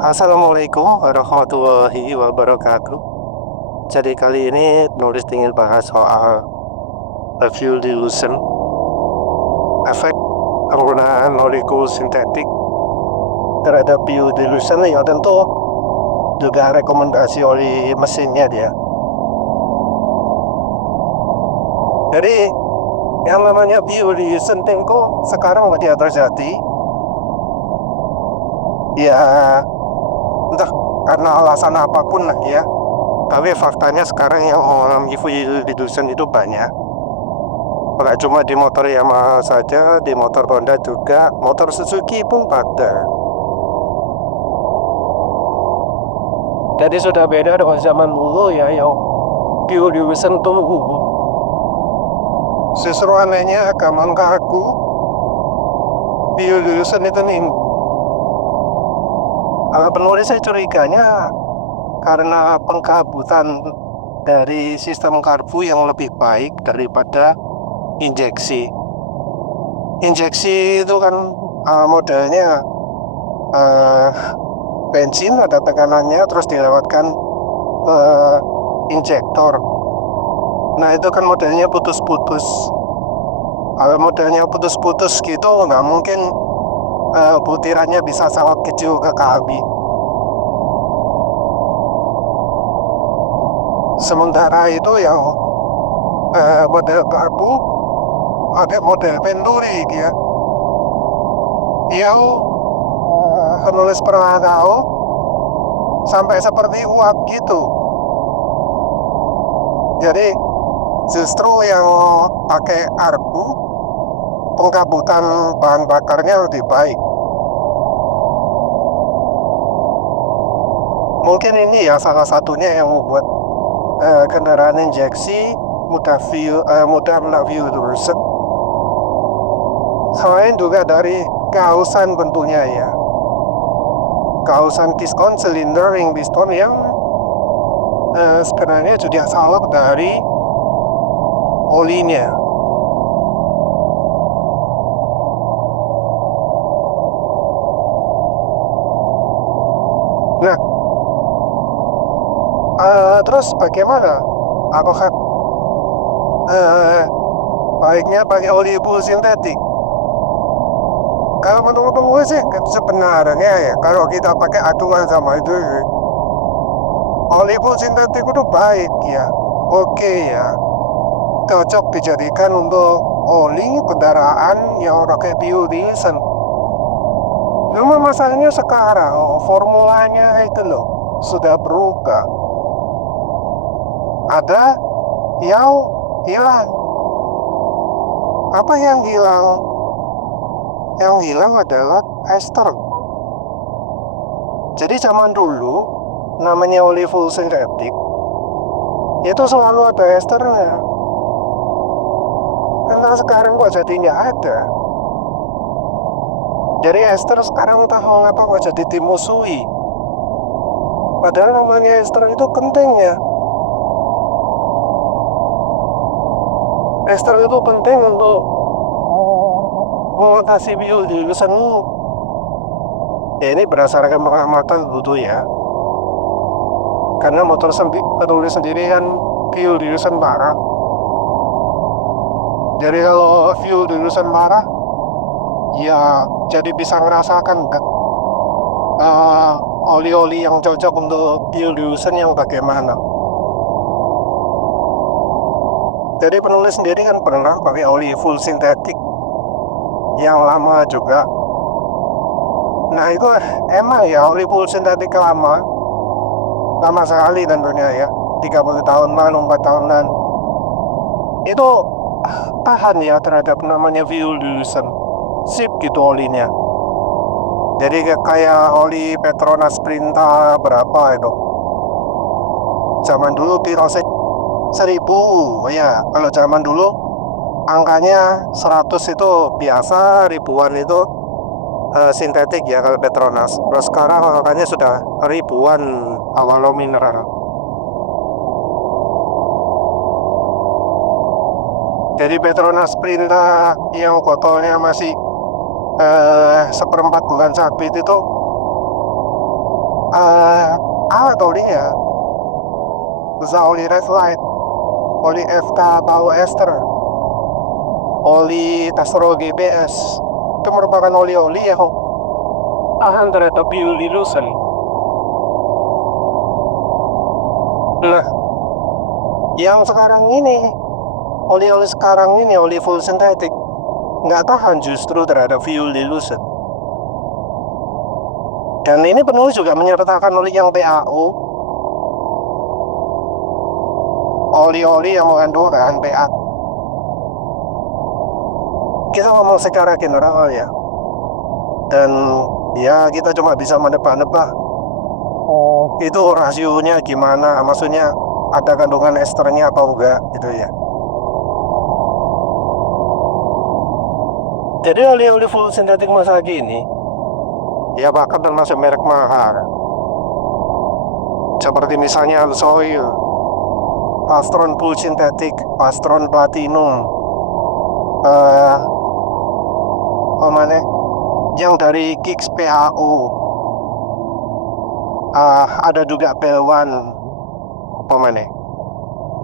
Assalamualaikum warahmatullahi wabarakatuh. Jadi kali ini nulis ingin bahas soal fuel dilution, efek penggunaan molekul sintetik terhadap fuel dilution ya tentu juga rekomendasi oleh mesinnya dia. Jadi yang namanya fuel dilution itu sekarang tidak terjadi. Ya entah karena alasan apapun lah ya. Tapi faktanya sekarang yang mengalami fuel dilution itu banyak. Bukan cuma di motor Yamaha saja, di motor Honda juga, motor Suzuki pun ada. Jadi sudah beda dengan zaman dulu ya, yang fuel dilution tunggu. Justru anehnya agak aku fuel dilution itu nih. Penulis saya curiganya karena pengkabutan dari sistem karbu yang lebih baik daripada injeksi. Injeksi itu kan modelnya bensin ada tekanannya terus dilewatkan injektor. Nah itu kan modelnya putus-putus. Kalau modelnya putus-putus gitu nggak mungkin butirannya bisa sangat kecil ke kaki. Sementara itu yang model karbu ada model Venturi ya, yang penulis pernah tahu sampai seperti uap gitu. Jadi justru yang pakai karbu pengkabutan bahan bakarnya lebih baik. Mungkin ini ya salah satunya yang membuat kendaraan injeksi mudah kena fuel dilution. Selain juga dari kehausan tentunya ya, kehausan piston, silinder, ring piston yang sebenarnya juga salah dari olinya. Nah, terus bagaimana? Apakah baiknya pakai oli fuel sintetik? Kalau menurut gue sih sebenarnya ya, kalau kita pakai aduan sama itu, oli fuel sintetik itu baik ya, oke ya, cocok dijadikan untuk oli kendaraan yang pakai fuel dilution. Cuma masalahnya sekarang formulanya itu loh sudah berubah. Ada yang hilang. Apa yang hilang? Yang hilang adalah ester. Jadi zaman dulu namanya oli fuel sintetik itu selalu ada esternya. Karena sekarang kok jadi nggak ada. Jadi ester sekarang entah mengapa kok jadi dimusuhi. Padahal namanya ester itu penting ya. Ester itu penting untuk mengatasi fuel dilution. Ya ini berdasarkan pengamatan dulu ya. Karena motor penulis sendiri kan fuel dilution parah. Jadi kalau fuel dilution parah, ya jadi bisa ngerasakan oli-oli yang cocok untuk fuel dilution yang bagaimana. Jadi penulis sendiri kan pernah pakai oli fuel sintetik yang lama juga. Nah itu emang ya oli fuel sintetik lama sekali tentunya ya, 30 tahunan, 4 tahunan itu tahan ya terhadap namanya fuel dilution. Sip gitu olinya. Jadi kayak oli Petronas Sprinta berapa itu, zaman dulu kilo 1000 ya. Kalau zaman dulu angkanya 100 itu biasa, ribuan itu sintetik ya kalau Petronas. Terus sekarang angkanya sudah ribuan awal mineral. Jadi Petronas Sprinta yang botolnya masih 1/4 bulan sabit itu Ada olinya, bisa oli Reflite, oli FK Bau Ester, oli Tasro GBS. Itu merupakan oli-oli ya kok. Ternyata biodilusen. Nah, yang sekarang ini, oli-oli sekarang ini, oli full synthetic, nggak tahan justru terhadap fuel dilution. Dan ini penulis juga menyertakan oli yang PAO, oli-oli yang mengandung bahan PA. Kita ngomong secara general ya, dan ya kita cuma bisa menebak-nebak itu rasionya gimana, maksudnya ada kandungan esternya apa enggak gitu ya. Jadi oli-oli full synthetic masa kini ya bahkan termasuk merek mahal, seperti misalnya Alsoil, Pastron Full Synthetic, Pastron Platinum, yang dari Kicks PAO, ada juga Belwan,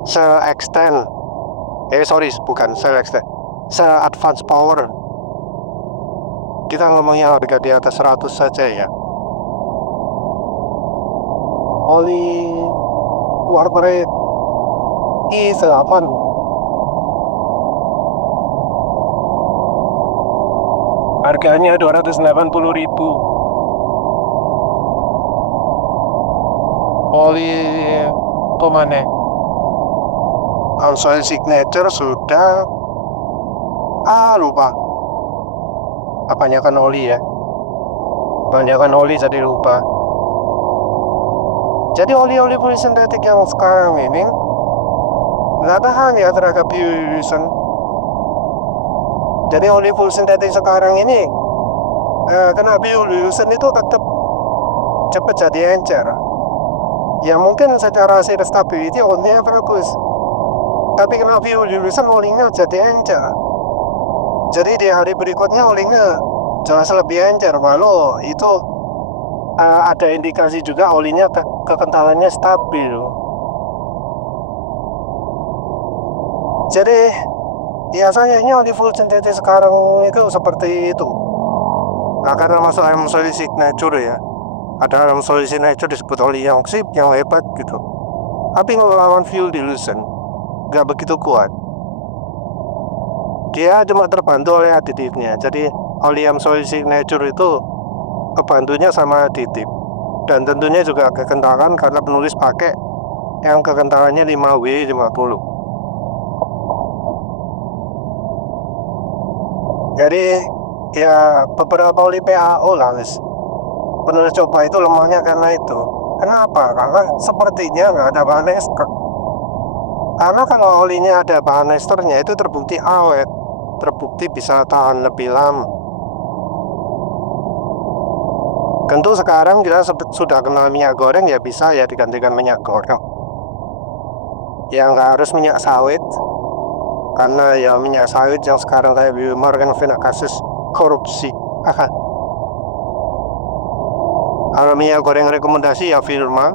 Cell Extend, bukan Cell Extend, Cell Advance Power. Kita ngomongnya harga di atas 100 saja ya. Oli Warburg I8, harganya 280.000. oli Alsoil Signature sudah lupa, kebanyakan oli ya, kebanyakan oli jadi lupa. Jadi oli-oli full synthetic yang sekarang ini nggak tahan ya terhadap biodilution. Jadi oli full synthetic sekarang ini kena biodilution itu tetap cepat jadi encer. Ya mungkin secara hasil stability olinya bagus, tapi kena biodilution olinya jadi encer. Jadi di hari berikutnya olinya jelas lebih encer, walau itu ada indikasi juga olinya kekentalannya stabil. Jadi ya sayangnya oli full synthetic sekarang itu seperti itu. Nah, karena masuk Alsoil Signature ya, ada Alsoil Signature disebut oli yang sip, yang hebat gitu, tapi ngelawan fuel dilution nggak begitu kuat. Dia cuma terbantu oleh aditifnya. Jadi oli Alsoil Signature itu kebantunya sama aditif, dan tentunya juga kekentalan karena penulis pakai yang kekentalannya 5W50. Jadi ya beberapa oli PAO lah penulis coba itu lemahnya karena itu. Kenapa? Karena sepertinya nggak ada bahan ester. Karena kalau olinya ada bahan esternya itu terbukti awet, terbukti bisa tahan lebih lama. Tentu sekarang kita sudah kenal minyak goreng, ya bisa ya digantikan minyak goreng. Ya nggak harus minyak sawit, karena ya minyak sawit yang sekarang kayak Morgan kena kasus korupsi. Kalau minyak goreng rekomendasi ya Firma,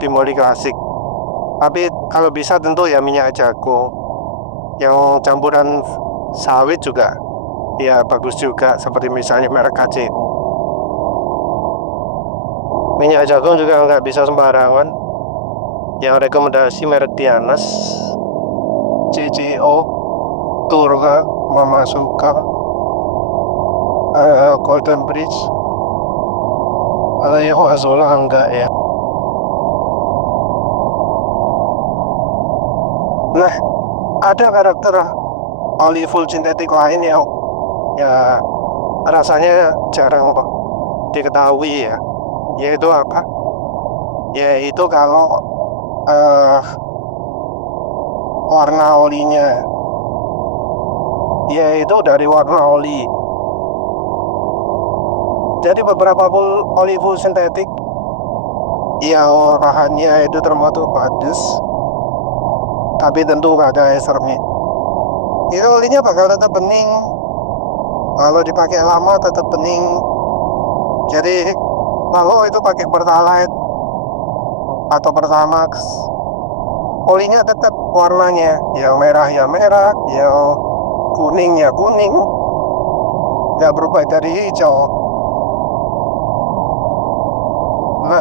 Timoli Klasik. Tapi kalau bisa tentu ya minyak jago, yang campuran sawit juga ya bagus juga, seperti misalnya merek KC. Minyak jagung juga nggak bisa sembarangan. Yang rekomendasi merek Dianas, CCO, Turga, Mamasuka, Golden Bridge, ada yang Azola enggak ya. Nah, ada karakter oli full synthetic lain yang ya rasanya jarang diketahui ya. Yaitu apa? Yaitu kalau warna olinya yaitu dari warna oli. Jadi beberapa oli full synthetic yang bahannya itu termasuk padas, tapi tentu gak ada esternya. Itu olinya bakal tetap bening, kalau dipakai lama tetap bening. Jadi Lalu itu pakai Pertalite atau Pertamax, olinya tetap warnanya yang merah ya merah, yang kuning ya kuning, nggak berubah dari hijau. Nah,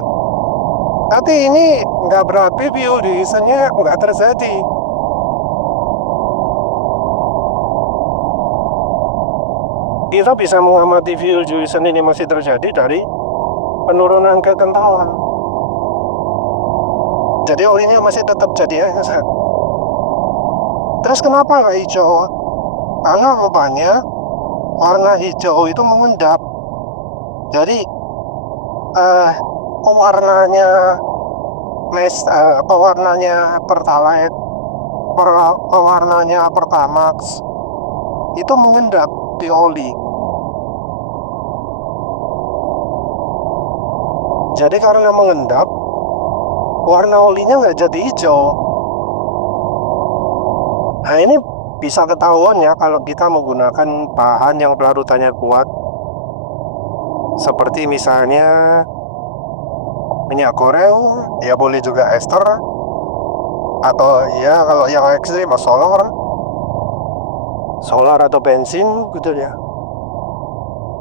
tapi ini nggak berarti fuel divisionnya nggak terjadi. Kita bisa mengamati fuel division ini masih terjadi dari penurunan kekentalan. Jadi olinya masih tetap jadi ya. Terus kenapa nggak hijau? Karena rupanya warna hijau itu mengendap. Jadi pewarnanya Pertalite, pewarnanya Pertamax itu mengendap di oli. Jadi karena mengendap, warna olinya nggak jadi hijau. Nah ini bisa ketahuan ya kalau kita menggunakan bahan yang pelarutannya kuat, seperti misalnya minyak goreng, ya boleh juga ester, atau ya kalau yang ekstrim solar atau bensin gitu ya.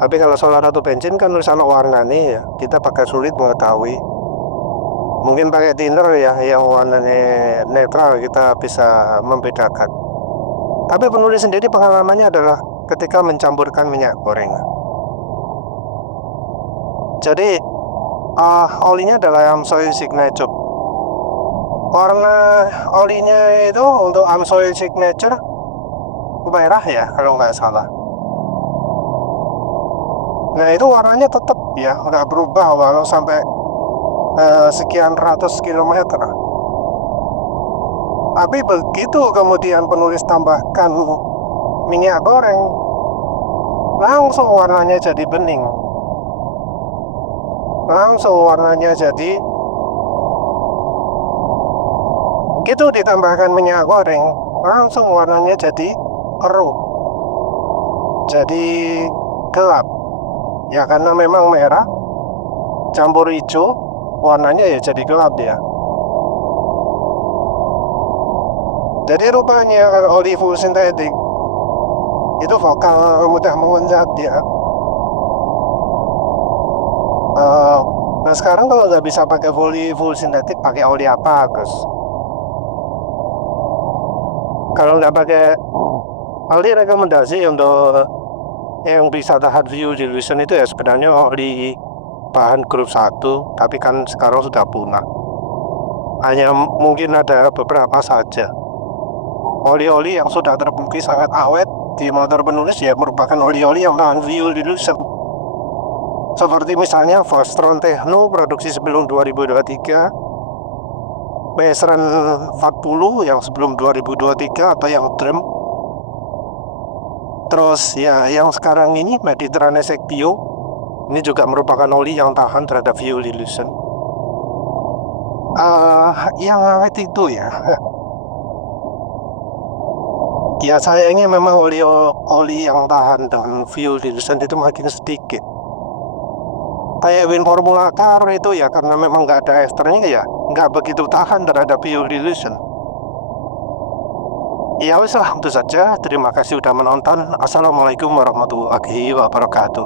Tapi kalau solar atau bensin kan tulisan warnanya ya kita pakai sulit mengetahui. Mungkin pakai thinner ya yang warnanya netral kita bisa membedakan. Tapi penulis sendiri pengalamannya adalah ketika mencampurkan minyak goreng. Jadi olinya adalah Amsoil Signature. Warna olinya itu untuk Amsoil Signature merah ya kalau nggak salah. Nah itu warnanya tetap ya nggak berubah walau sampai sekian ratus kilometer. Tapi begitu kemudian penulis tambahkan minyak goreng, langsung warnanya jadi bening. Langsung warnanya jadi gitu, ditambahkan minyak goreng, langsung warnanya jadi keruh, jadi gelap. Ya karena memang merah campur hijau, warnanya ya jadi gelap ya. Jadi rupanya oli full sintetik itu vokal mudah mengendat ya. Nah sekarang kalau nggak bisa pakai full sintetik, pakai oli apa Gus? Kalau nggak pakai oli, rekomendasi untuk yang bisa tahan fuel dilution itu ya sebenarnya oli bahan grup 1, tapi kan sekarang sudah punah. Hanya mungkin ada beberapa saja. Oli-oli yang sudah terbukti sangat awet di motor penulis ya merupakan oli-oli yang tahan fuel dilution. Seperti misalnya Vostron Techno produksi sebelum 2023, Western 40 yang sebelum 2023 atau yang Drum. Terus ya yang sekarang ini Mediterranean Sectio, ini juga merupakan oli yang tahan terhadap fuel dilution. Yang awet itu ya. Ya sayangnya memang oli yang tahan dengan fuel dilution itu makin sedikit. Kayak Win Formula Car itu ya karena memang nggak ada esternya ya nggak begitu tahan terhadap fuel dilution. Ya wis lah, itu saja. Terima kasih sudah menonton. Assalamualaikum warahmatullahi wabarakatuh.